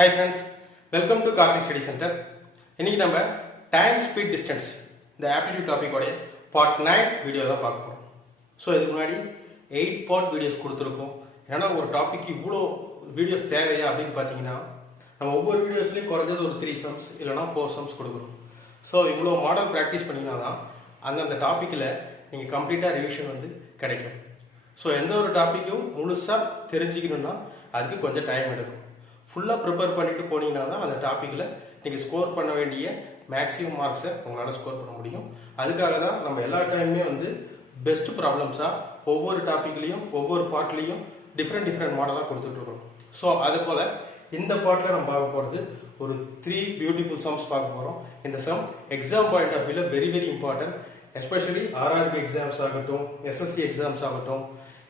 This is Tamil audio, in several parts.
Hi friends, welcome to Karthik study centre. இன்னைக்கு நம்ம டைம் ஸ்பீட் டிஸ்டன்ஸ் இந்த ஆப்டிடியூட் டாபிக்கோடைய பார்ட் 9 வீடியோ தான் பார்க்க போகிறோம். ஸோ இதுக்கு முன்னாடி 8 பார்ட் வீடியோஸ் கொடுத்துருக்கோம். ஏன்னா ஒரு டாபிக் இவ்வளோ வீடியோஸ் தேவையா அப்படின்னு பார்த்தீங்கன்னா நம்ம ஒவ்வொரு வீடியோஸ்லையும் குறைஞ்சது ஒரு 3 சம்ஸ் இல்லைனா 4 சம்ஸ் கொடுக்குறோம். ஸோ இவ்வளோ மாடல் ப்ராக்டிஸ் பண்ணிங்கன்னா தான் அந்தந்த டாப்பிக்கில் நீங்கள் கம்ப்ளீட்டாக ரிவிஷன் வந்து கிடைக்கும். ஸோ எந்த ஒரு டாப்பிக்கும் முழுசாக தெரிஞ்சுக்கணுன்னா அதுக்கு கொஞ்சம் டைம் எடுக்கும். ஃபுல்லாக ப்ரிப்பேர் பண்ணிட்டு போனீங்கன்னா தான் அந்த டாப்பிக்கில் நீங்கள் ஸ்கோர் பண்ண வேண்டிய மேக்ஸிமம் மார்க்ஸை உங்களால் ஸ்கோர் பண்ண முடியும். அதுக்காக தான் நம்ம எல்லா டைமுமே வந்து பெஸ்ட் ப்ராப்ளம்ஸாக ஒவ்வொரு டாப்பிக்லையும் ஒவ்வொரு பார்ட்லேயும் டிஃப்ரெண்ட் மாடலாக கொடுத்துட்ருக்கோம். ஸோ அது போல் இந்த பார்ட்டில் நம்ம பார்க்க போகிறது ஒரு 3 பியூட்டிஃபுல் சம்ஸ் பார்க்க போகிறோம். இந்த சம் எக்ஸாம் பாயிண்ட் ஆஃப் வியூவில் very important. Especially RRB exams ஆகட்டும், எஸ்எஸ்சி எக்ஸாம்ஸ் ஆகட்டும்,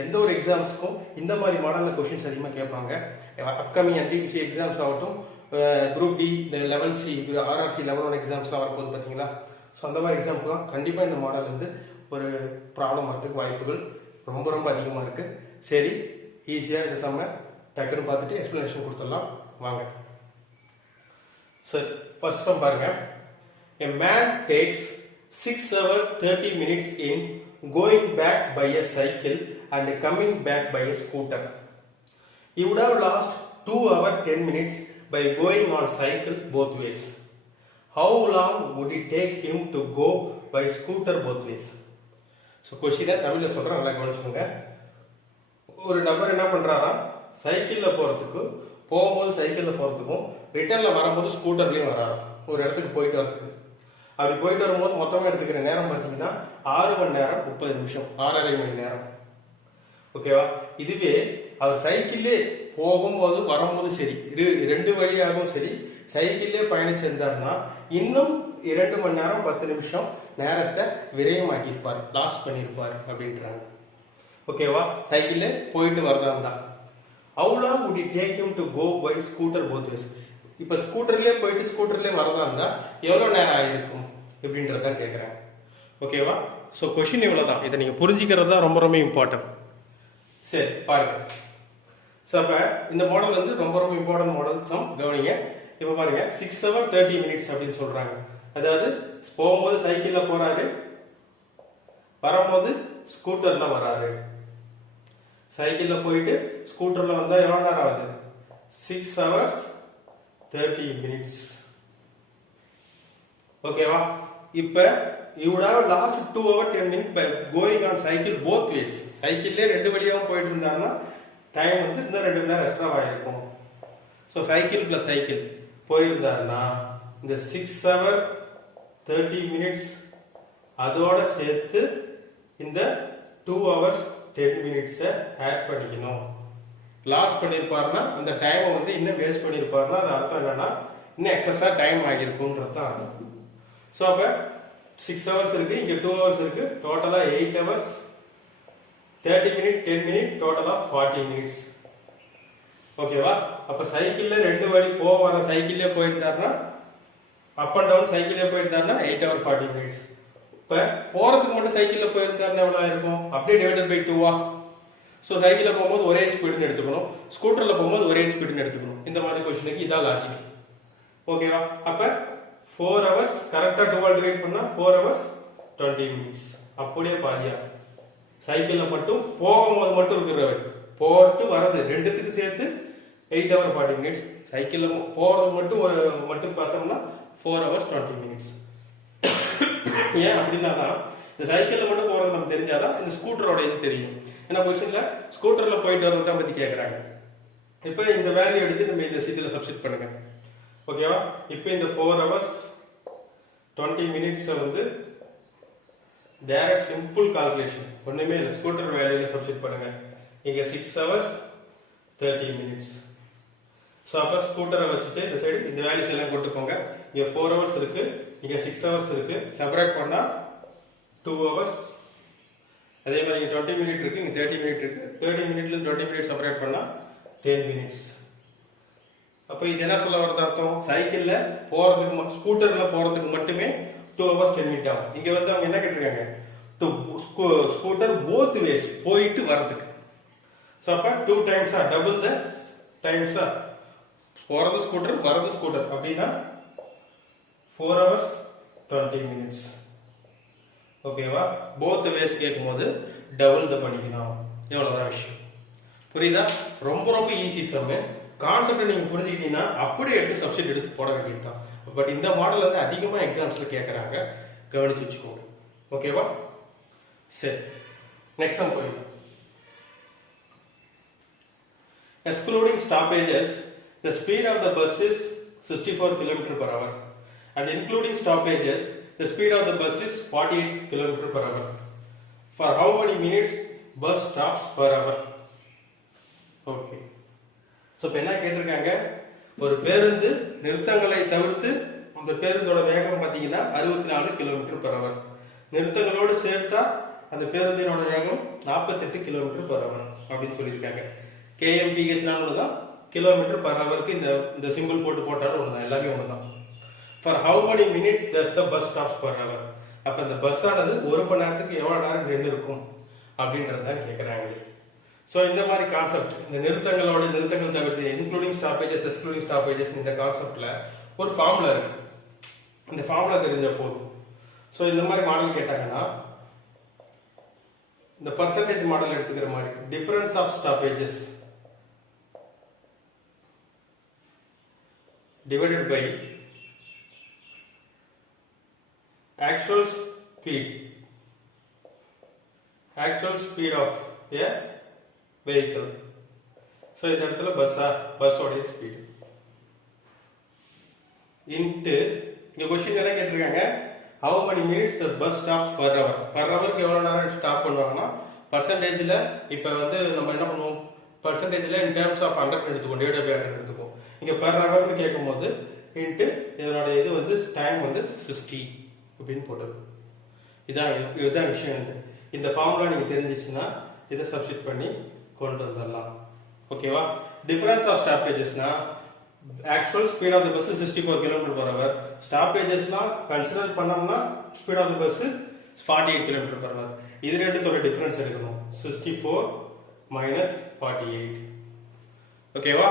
எந்த ஒரு எக்ஸாம்ஸ்க்கும் இந்த மாதிரி மாடலில் கொஷின்ஸ் அதிகமாக கேட்பாங்க. அப்கமிங் என்டிபிசி எக்ஸாம்ஸ் ஆகட்டும், group D, level C, RRC level 1 எக்ஸாம்ஸ்லாம் வரப்போகுது பார்த்தீங்களா. ஸோ அந்த மாதிரி எக்ஸாம்ஸ்லாம் கண்டிப்பாக இந்த மாடல் வந்து ஒரு ப்ராப்ளம் வரதுக்கு வாய்ப்புகள் ரொம்ப அதிகமாக இருக்குது. சரி, ஈஸியாக இந்த சம்மை டக்குன்னு பார்த்துட்டு எக்ஸ்பிளனேஷன் கொடுத்துடலாம் வாங்க. சரி, ஃபர்ஸ்ட் சம் பாருங்க. A man takes 6 hours 30 minutes in going back by a cycle and coming back by a scooter. He would have lost 2 hours 10 minutes by going on cycle both ways. How long would it take him to go by scooter both ways? So question தமிழ்ல சொல்றேன், நல்லா கவனிச்சுக்கோங்க. ஒரு நபர் என்ன பண்றாரா, சைக்கிள்ல போகும்போது சைக்கிள்ல போறதுக்கும் ரிட்டர்ன்ல வரும்போது ஸ்கூட்டர்லயும் வராராம். ஒரு இடத்துக்கு போயிட்டு வரதுக்கு அப்படி போயிட்டு வரும்போது மொத்தமாக எடுத்துக்கிற நேரம் பார்த்தீங்கன்னா 6 மணி நேரம் 30 நிமிஷம், 6.5 மணி நேரம். ஓகேவா? இதுவே அவர் சைக்கிள்லே போகும்போது வரும்போது சரி, 2 வழியாகவும் சரி சைக்கிள்லே பயணிச்சிருந்தாருன்னா இன்னும் 2 மணி நேரம் 10 நிமிஷம் நேரத்தை விரயமாக்கியிருப்பார், லாஸ் பண்ணியிருப்பார் அப்படின்றாங்க. ஓகேவா? சைக்கிள்ல போயிட்டு வரதா இருந்தா how long would it take him to go by scooter both ways? இப்ப ஸ்கூட்டர்லயே போயிட்டு ஸ்கூட்டர்லயே வரதா இருந்தா எவ்வளவு நேரம் ஆயிருக்கும் அப்படின்றதான் கேட்கிறேன். ஓகேவா? ஸோ கொஸ்டின் இவ்வளவுதான். இதை நீங்க புரிஞ்சுக்கிறது தான் ரொம்ப இம்பார்ட்டன்ட். சரி பாருங்க. ஸோ அப்ப இந்த மாடல் வந்து ரொம்ப இம்பார்ட்டன்ட் மாடல் சம். கவனிங்க. இப்ப பாருங்க, 6 hours 30 minutes அப்படின்னு சொல்றாங்க. அதாவது போகும்போது சைக்கிள்ல போறாரு, வரும்போது ஸ்கூட்டர்ல வராரு. சைக்கிள்ல போயிட்டு ஸ்கூட்டர்ல வந்தா எவ்வளவு நேரம் ஆகுது? 6 hours 30 minutes. ஓகேவா? இப்ப you would have lost 2 hours 10 minutes by going on cycle both ways. சைக்கிள்ல 2 வழியாவும் போயிட்டு இருந்தாருன்னா டைம் வந்து இன்னும் 2 மணி நேரம் எக்ஸ்ட்ரா ஆயிருக்கும். ஸோ சைக்கிள் பிளஸ் சைக்கிள் போயிருந்தாருன்னா இந்த 6 hours 30 minutes அதோட சேர்த்து இந்த 2 hours 10 minutes ஆட் பண்ணிக்கணும். லாஸ் பண்ணிருப்பாருன்னா அந்த டைமை வந்து இன்னும் வேஸ்ட் பண்ணிருப்பாருன்னா அது அர்த்தம் என்னன்னா இன்னும் எக்ஸஸா டைம் ஆகிருக்கும்ன்றது அர்த்தம். ஸோ அப்ப 6 hours இருக்கு, இங்க 2 hours இருக்கு, டோட்டலா 8 hours 30 minutes 10 minutes, டோட்டலா 40 minutes. ஓகேவா? அப்ப சைக்கிள்ல 2 வழி வர சைக்கிள்லயே போயிருந்தாருன்னா up and down சைக்கிள்லயே போயிருந்தாருன்னா 8 hours 40 minutes. இப்ப போறதுக்கு மட்டும் சைக்கிள்ல போயிருந்தாருன்னா எவ்வளவு இருக்கும்? அப்படியே டிவைடட் பை 2 ஸோ சைக்கிள்ல போகும்போது ஒரே ஸ்பீடுன்னு எடுத்துக்கணும், ஸ்கூட்டர்ல போகும்போது ஒரே ஸ்பீடுன்னு எடுத்துக்கணும். இந்த மாதிரி கொஸ்டினுக்கு இதான் லாஜிக். ஓகேவா? அப்ப 4 hours கரெக்டா 12 டிவைட் பண்ணா 4 hours 20 minutes. அப்படியே பாதியா சைக்கிள்ல மட்டும் போகும்போது மட்டும் இருக்கிறவர் போட்டு வரது ரெண்டுத்துக்கு சேர்த்து 8 hours 40 minutes. சைக்கிள்ல போறது மட்டும் பார்த்தோம்னா 4 hours 20 minutes. ஏன் அப்படின்னா இந்த சைக்கிள்ல மட்டும் போறது நமக்கு தெரிஞ்சாதான் இந்த ஸ்கூட்டரோட இது தெரியும். ஏன்னா கொஸ்டின்ல ஸ்கூட்டர்ல போயிட்டு வரதை பத்தி கேட்கறாங்க. இப்ப இந்த வேல்யூ எடுத்து நம்ம இந்த சீட்ல சப்ஸ்டிட் பண்ணுங்க. ஓகேவா? இப்ப இந்த 4 hours 20 minutes வந்து டைரக்ட் சிம்பிள் கால்குலேஷன், ஒண்ணுமே இல்லை, ஸ்கூட்டர் வேல்யூல சப்ஸ்டிட் பண்ணுங்க. இங்க 6 hours 30 minutes. ஸோ அப்ப ஸ்கூட்டரை வச்சுட்டு இந்த சைடு இந்த வேல்யூஸ் எல்லாம் போட்டுக்கோங்க. இங்க 4 hours இருக்கு, இங்க 6 hours இருக்கு, செப்பரேட் பண்ணா 2 hours. அதே மாதிரி இங்க 20 minutes இருக்கு, இங்க 30 minutes இருக்கு. 30 minutesல 20 minutes செப்பரேட் பண்ணா 10 minutes. அப்ப இது என்ன சொல்ல வரது அர்த்தம்? சைக்கிள்ல போறதுக்கு ஸ்கூட்டர்ல போறதுக்கு மட்டுமே 2 hours 10 minutes ஆகும். இங்க வந்து அவங்க என்ன கேட்டிருக்காங்க? டு ஸ்கூட்டர் போத் வேஸ் போயிட்டு வரதுக்கு. ஸோ அப்ப 2 times டபுள் த டைம்ஸ் போறது ஸ்கூட்டர் வரது ஸ்கூட்டர் அப்படின்னா 4 hours 20 minutes. ஓகேவா? போத் வேஸ் கேட்கும்போது டபுள் த பண்ணிக்கணும். எவ்வளவுதான் விஷயம். புரியுதா? ரொம்ப ரொம்ப ஈஸி சம்மு. கான்செப்ட் நீங்க புரிஞ்சுக்கிட்டீங்கன்னா அப்படியே எடுத்து சப்ஸ்டிட் எடுத்து போட வேண்டியதுதான். பட் இந்த மாடல் வந்து அதிகமா எக்ஸாம்ஸ்ல கேட்கறாங்க, கவனிச்சு வச்சுக்கோங்க. ஓகேவா? சரி, நெக்ஸ்ட் சம் போயிடலாம். Excluding stoppages, the speed of the bus is 64 km per hour, and including stoppages, the speed of the bus is 48 km per hour. For how many minutes bus stops per hour? Okay. So இப்போ என்ன கேட்டிருக்காங்க, ஒரு பேருந்து நிறுத்தங்களை தவிர்த்து அந்த பேருந்தோட வேகம் பார்த்தீங்கன்னா 64 km per hour. நிறுத்தங்களோடு சேர்த்தா அந்த பேருந்தினோட வேகம் 48 km per hour அப்படின்னு சொல்லியிருக்காங்க. KMPH தான் கிலோமீட்டர் பர் ஹவருக்கு இந்த சிம்பிள் போட்டாலும் ஒன்று தான், எல்லாமே ஒன்று தான். For how many minutes does the bus stops per hour? அப்போ இந்த பஸ் ஆனது ஒரு மணி நேரத்துக்கு எவ்வளோ நேரம் நின்று இருக்கும் அப்படின்றது தான் கேட்குறாங்க. ஸோ இந்த மாதிரி கான்செப்ட், இந்த நிறுத்தங்கள் தவிர்த்து இன்க்ளூடிங் ஸ்டாப்பேஜஸ் எக்ஸ்க்ளூடிங் ஸ்டாப்பேஜஸ், இந்த கான்செப்ட்ல ஒரு ஃபார்முலா இருக்கு. இந்த ஃபார்முலா தெரிஞ்ச போதும். ஸோ இந்த மாதிரி மாடல் கேட்டாங்கன்னா இந்த பர்சன்டேஜ் மாடல் எடுத்துக்கிற மாதிரி difference of stoppages divided by actual speed of a vehicle. So இந்த இடத்துல பஸ்ஸோட ஸ்பீட் இன்ட்டு இங்க क्वेश्चन என்ன கேட்டிருக்காங்க, how many minutes the bus stops per hour? per hourக்கு எவ்வளவு நேரம் ஸ்டாப் பண்ணுவாங்கன்னா பர்சன்டேஜ்ல இப்போ வந்து நம்ம என்ன பண்ணுவோம், பர்சன்டேஜ்ல in terms of 100 எடுத்துக்கோ, டிவைட் பை 100 எடுத்துக்கோ. இங்க பர் ஹவர்னு கேட்கும்போது இன்ட்டு இதனோட இது வந்து டைம் வந்து 60 அப்படின்னு போட்டுருக்கும். இதுதான் விஷயம். இந்த ஃபார்முலா நீங்க தெரிஞ்சிச்சுன்னா இதை சப்ஸ்டிட் பண்ணி கொண்டு வந்துடலாம். ஓகேவா? டிஃபரன்ஸ் ஆஃப் ஸ்டாப்பேஜஸ்னா actual speed of the bus 64 km per hour. ஸ்டாப்பேஜஸ்லாம் கன்சிடர் பண்ணோம்னா speed of the bus 48 km per hour. இது ரெண்டுத்தோட டிஃபரன்ஸ் எடுக்கணும். 64 minus 48. ஓகேவா?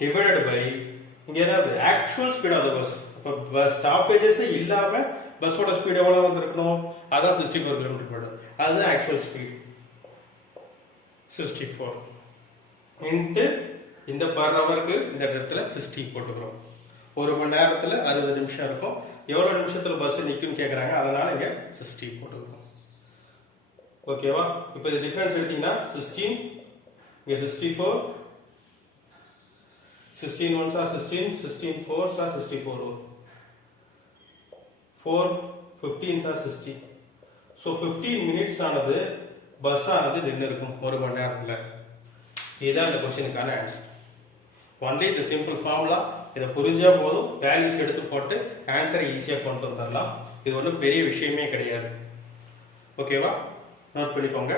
டிவைடட் பை இங்க ஏதாவது actual speed of the bus. அப்ப ஸ்டாப்பேஜஸ் இல்லாம பஸ்ஸோட ஸ்பீட் எவ்வளவு வந்திருக்கணும், அதான் 64 km per hour. அதுதான் ஆக்சுவல் ஸ்பீட் 64 இன்ட்டு இந்த பர் ஹவருக்கு இந்த இடத்துல 60 போட்டுக்கிறோம். ஒரு மணி நேரத்துல 60 நிமிஷம் இருக்கும். எவ்வளவு நிமிஷத்துல பஸ் நிக்கும்னு கேக்குறாங்க, அதனால இங்க 60 போட்டுக்கிறோம். ஓகேவா? இப்போ இந்த டிஃபரன்ஸ் எடுத்தீங்கன்னா 16 இங்க 64, 16 1s are 16, 16 4s are 64, 4 15s are 60. So 15 minutes ஆனது பஸ் ஆனது நின்று இருக்கும் ஒரு மணி நேரத்துல. இதுதான் இந்த क्वेश्चनக்கான ஆன்சர். ஒன்லி இந்த சிம்பிள் ஃபார்முலா, இதை புரிஞ்சா போதும், வேல்யூஸ் எடுத்து போட்டு ஆன்சரை ஈஸியா கொண்டு வந்துடலாம். இது ஒன்றும் பெரிய விஷயமே கிடையாது. ஓகேவா? நோட் பண்ணிக்கோங்க.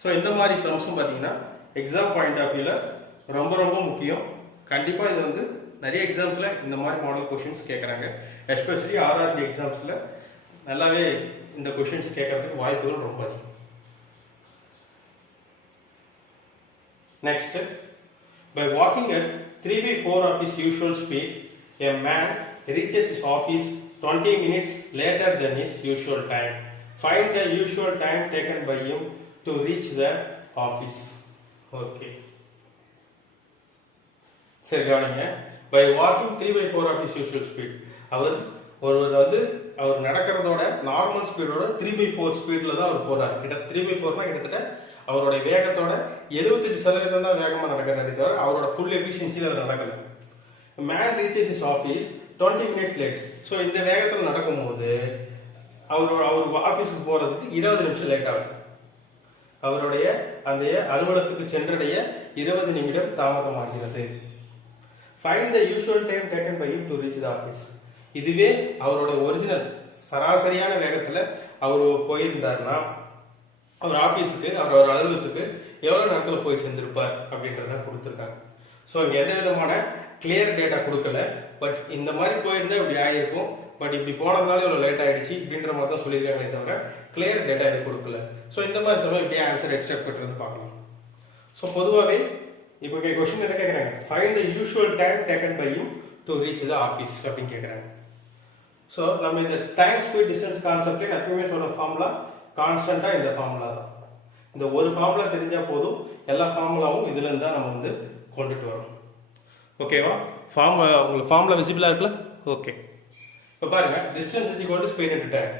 ஸோ இந்த மாதிரி சம்ஸும் பார்த்தீங்கன்னா எக்ஸாம் பாயிண்ட் ஆஃப் வியூல ரொம்ப ரொம்ப முக்கியம். கண்டிப்பா இது வந்து நிறைய எக்ஸாம்ஸ்ல இந்த மாதிரி மாடல் क्वेश्चंस கேக்குறாங்க. எஸ்பெஷலி ஆர்ஆர்பி எக்ஸாம்ஸ்ல நல்லாவே இந்த क्वेश्चंस கேட்கறதுக்கு வாய்ப்புகள் ரொம்ப அதிகம். Next, by walking at 3/4 of his usual speed, a man reaches his office 20 minutes later than his usual time. Find the usual time taken by him to reach the office. Okay. சரி கவனிங்க. By walking 3/4 of his usual speed, ஒருவர் வந்து அவர் நடக்கிறதோட நார்மல் ஸ்பீடோட 3/4 ஸ்பீட்ல தான் அவர் போறாரு. 3/4னா கிட்டத்தட்ட அவரோட வேகத்தோட 75% தான் வேகமா நடக்கிறாரே தவிர அவரோட ஃபுல் எஃபிஷியன்சில அவர் நடக்கல. Man reaches his office 20 minutes late. So இந்த வேகத்தில் நடக்கும்போது அவர் ஆஃபீஸுக்கு போறதுக்கு 20 நிமிஷம் லேட் ஆகுது. அவருடைய அந்த அலுவலகத்துக்கு சென்றடைய 20 நிமிடம் தாமதமாகிறது. Find the usual time taken by him to reach the office. இதுவே அவரோட ஒரிஜினல் சராசரியான வேகத்துல அவர் போயிருந்தாருன்னா அவர் ஆபீஸுக்கு, அவர் அலுவலகத்துக்கு எவ்வளவு நேரத்துல போய் சேர்ந்திருப்பார் அப்படின்றத கொடுத்துருக்காங்க. ஸோ இங்க எந்த விதமான கிளியர் டேட்டா கொடுக்கல. பட் இந்த மாதிரி போயிருந்தா இப்படி ஆயிருக்கும், பட் இப்படி போனதுனால இவ்வளவு லேட் ஆயிடுச்சு அப்படின்ற மாதிரி தான் சொல்லியிருக்காங்களே தவிர கிளியர் டேட்டா இது கொடுக்கல. ஸோ இந்த மாதிரி சமயம் இப்படியே ஆன்சர் எக்ஸ்பெக்ட் பண்றது பார்க்கலாம். ஸோ பொதுவாகவே இப்போ கொஸ்டின் என்ன கேட்குறாங்க, find the usual time taken by you to reach the office அப்படின்னு கேட்குறாங்க. ஸோ நம்ம இந்த டைம் ஸ்பீட் டிஸ்டன்ஸ் கான்செப்ட்ல எப்பவுமே சொன்ன ஃபார்முலா கான்ஸ்டன்டா இந்த ஃபார்முலா தான். இந்த ஒரு ஃபார்முலா தெரிஞ்சா போதும், எல்லா ஃபார்முலாவும் இதுல இருந்து தான் நம்ம வந்து கொண்டுட்டு வரோம். ஓகேவா? உங்களுக்கு ஃபார்முலா விசிபிளா இருக்குல்ல? ஓகே. இப்போ பாருங்க, distance is equal to speed into time.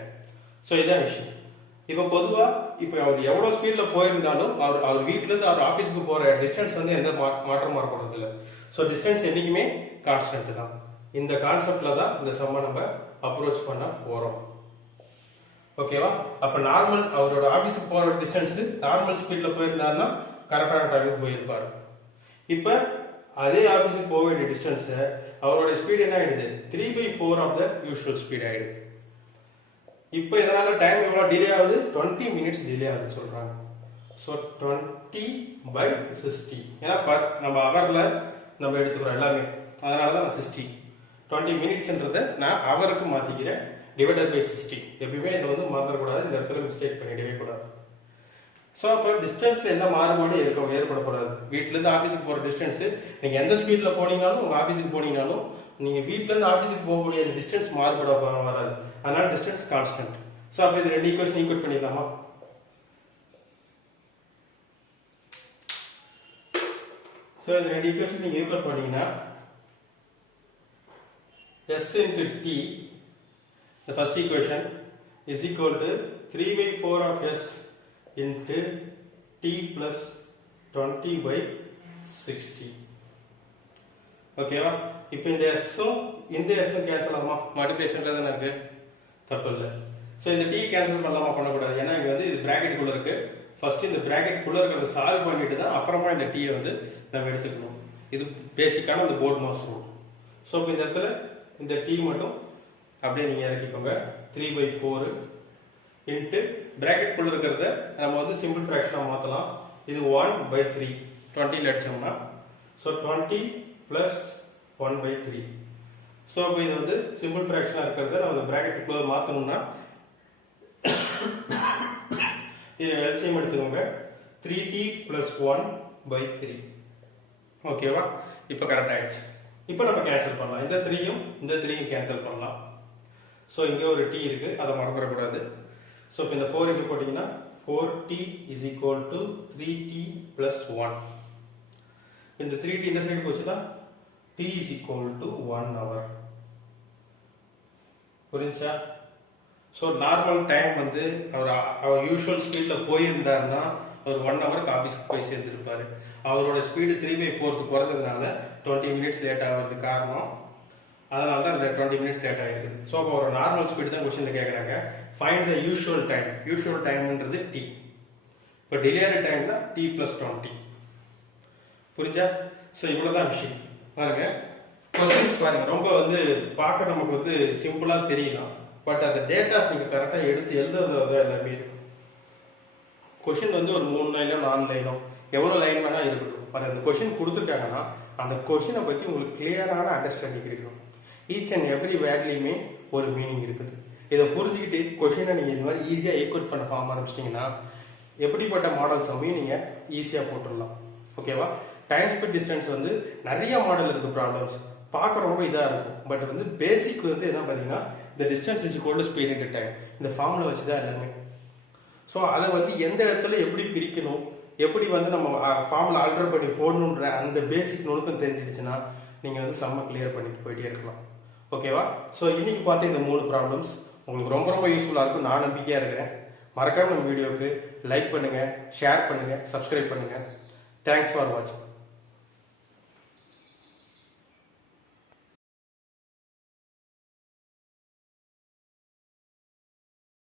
So இதான் விஷயம். இப்போ பொதுவா இப்போ அவர் எவ்வளவு ஸ்பீட்ல போயிருந்தாலும் அவர் வீட்ல இருந்து அவர் ஆஃபீஸ்க்கு போற டிஸ்டன்ஸ் வந்து எந்த மாற்றமும் வரக்கூடாது இல்லை. ஸோ டிஸ்டன்ஸ் என்னைக்குமே கான்ஸ்டன்ட் தான். இந்த கான்செப்ட்ல தான் இந்த சம்ம நம்ம அப்ரோச் பண்ண போறோம். ஓகேவா? அப்ப நார்மல் அவரோட ஆபீஸுக்கு போற டிஸ்டன்ஸ் நார்மல் ஸ்பீட்ல போயிருந்தாருன்னா கரெக்டான டைமுக்கு போயிருப்பாரு. இப்ப அதே ஆபீஸுக்கு போக வேண்டிய டிஸ்டன்ஸ் அவரோட ஸ்பீட் என்ன ஆயிடுது, 3/4 ஆஃப் த யூஷுவல் ஸ்பீட் ஆயிடுது. இப்போ இதனால டைம் எவ்வளவு டிலே ஆகுது, 20 மினிட்ஸ் டிலே ஆகுது சொல்றாங்க. ஸோ 20/60, ஏன்னா நம்ம அவர்ல நம்ம எடுத்துக்கிறோம் எல்லாமே, அதனால தான் 60. 20 மினிட்ஸ்ன்றதை நான் அவருக்கு மாத்திக்கிறேன், டிவைடட் பை 60. எப்பயுமே இதை வந்து மறந்துடக்கூடாது, இந்த இடத்துல மிஸ்டேக் பண்ணிடவே கூடாது. ஸோ அப்போ டிஸ்டன்ஸ்ல எந்த மாறுபாடு ஏற்படக்கூடாது. வீட்ல இருந்து ஆஃபீஸுக்கு போற டிஸ்டன்ஸ் நீங்க எந்த ஸ்பீட்ல போனீங்கனாலும், உங்க ஆஃபீஸுக்கு போனீங்கனாலும் நீங்க வீட்ல இருந்து ஆஃபீஸுக்கு போகக்கூடிய டிஸ்டன்ஸ் மாறுபட வராது. அதனால டிஸ்டன்ஸ் கான்ஸ்டன்ட். ஸோ அப்போ இது ரெண்டு ஈக்குவேஷன் ஈக்குவேட் பண்ணிடலாமா? ஸோ இந்த ரெண்டு ஈக்குவேஷன் நீங்க ஈக்குவேட் பண்ணீங்கன்னா s into t, the first equation, is equal to 3/4 of s into t plus 20/60. ஓகேவா? இப்போ இந்த எஸ்ஸும் இந்த எஸ்ஸும் கேன்சல் ஆகுமா? மல்டிப்ளிகேஷன்ல தானே இருக்கு, தப்பு இல்லை. ஸோ இந்த டி கேன்சல் பண்ணலாமா? பண்ணக்கூடாது. ஏன்னா இங்க வந்து இது பிராக்கெட் குள்ள இருக்கு. ஃபர்ஸ்ட் இந்த பிராக்கெட் குள்ள இருக்கிறத சால்வ் பண்ணிட்டு தான் அப்புறமா இந்த டீயை வந்து நம்ம எடுத்துக்கணும். இது பேசிக்கான அந்த போர்ட் மாஸ் ரூல். ஸோ இப்போ இந்த இடத்துல இந்த டி மட்டும் அப்படியே நீங்க இறக்கிக்கோங்க. 3/4 இன்ட்டு பிராக்கெட் குள்ள இருக்கிறத நம்ம வந்து சிம்பிள் ஃபிராக்ஷனா மாத்தலாம். இது 1/3 20 அடிச்சோம்னா, ஸோ 20 plus 1/3. ஸோ இப்போ இது வந்து சிம்பிள் ஃபிராக்ஷனா இருக்கிறத நம்ம பிராக்கெட் குள்ள மாத்தணும்னா இது எல்சிஎம் எடுத்துக்கோங்க. 3t plus 1/3. ஓகேவா? இப்போ கரெக்ட் ஆயிடுச்சு. இப்போ நம்ம கேன்சல் பண்ணலாம். இந்த 3யும் இந்த 3யும் கேன்சல் பண்ணலாம். ஸோ இங்கே ஒரு t இருக்கு, அதை மறந்துடக்கூடாது. ஸோ இப்போ இந்த 4 இங்கே போட்டிங்கன்னா 4t is equal to 3t plus 1. இந்த 3t இந்த சைடு போச்சுன்னா t is equal to 1 hour. புரிஞ்சா? ஸோ நார்மல் டைம் வந்து அவர் யூஷுவல் ஸ்பீட்ல போயிருந்தாருன்னா அவர் 1 ஹவருக்கு ஆஃபீஸ்க்கு போய் சேர்ந்துருப்பாரு. அவரோட ஸ்பீடு 3/4 குறைஞ்சதுனால 20 மினிட்ஸ் லேட் ஆகிறதுக்கு காரணம், அதனால தான் 20 மினிட்ஸ் லேட் ஆகிருக்கு. ஸோ அப்போ ஒரு நார்மல் ஸ்பீடு தான் கொஸ்டின்ல கேட்குறாங்க. Find the usual time. Usual டைம்ன்றது டி. இப்போ டிலேடு டைம் தான் t plus 20. புரிஞ்சா? ஸோ இவ்வளோதான் விஷயம். பாருங்க பாருங்க, ரொம்ப வந்து பார்க்க நமக்கு வந்து சிம்பிளா தெரியலாம். பட் அந்த டேட்டாஸ் நீங்க கரெக்டா எடுத்து எழுதுறது எல்லாமே கொஸ்டின் வந்து ஒரு 3 லைனோ 4 லைனோ எவ்வளவு லைன் வேணா இருக்கட்டும். பட் அந்த கொஸ்டின் கொடுத்துருக்காங்கன்னா அந்த கொஸ்டினை பத்தி உங்களுக்கு கிளியரான அண்டர்ஸ்டாண்டிங் இருக்கணும். ஈச் அண்ட் எவ்ரி வேர்ட்லயுமே ஒரு மீனிங் இருக்குது. இதை புரிஞ்சுக்கிட்டு கொஸ்டினை நீங்க இந்த மாதிரி ஈஸியா ஈக்குவேட் பண்ண ஃபார்ம் ஆரம்பிச்சிட்டீங்கன்னா எப்படிப்பட்ட மாடல் சமையும் நீங்க ஈஸியா போட்டுடலாம். ஓகேவா? டைம் ஸ்பீட் டிஸ்டன்ஸ் வந்து நிறைய மாடல் இருக்கு. ப்ராப்ளம்ஸ் பார்க்க ரொம்ப இதா இருக்கும். பட் வந்து பேசிக் வந்து என்ன பாத்தீங்கன்னா இந்த distance is equal to speed into time, இந்த ஃபார்முலா வச்சுதான் எல்லாமே. ஸோ அதை வந்து எந்த இடத்துல எப்படி பிரிக்கணும், எப்படி வந்து நம்ம ஃபார்முலா ஆல்டர் பண்ணி போடணுன்ற அந்த பேசிக் நுணுக்கம் தெரிஞ்சிடுச்சுன்னா நீங்க வந்து செம்ம கிளியர் பண்ணிட்டு போயிட்டே இருக்கலாம். ஓகேவா? ஸோ இன்னைக்கு பார்த்த இந்த 3 ப்ராப்ளம்ஸ் உங்களுக்கு ரொம்ப ரொம்ப யூஸ்ஃபுல்லா இருக்கும் நான் நம்பிக்கையா இருக்கிறேன். மறக்காம நம்ம வீடியோக்கு லைக் பண்ணுங்க, ஷேர் பண்ணுங்க, சப்ஸ்கிரைப் பண்ணுங்க. தேங்க்ஸ் ஃபார் வாட்சிங்.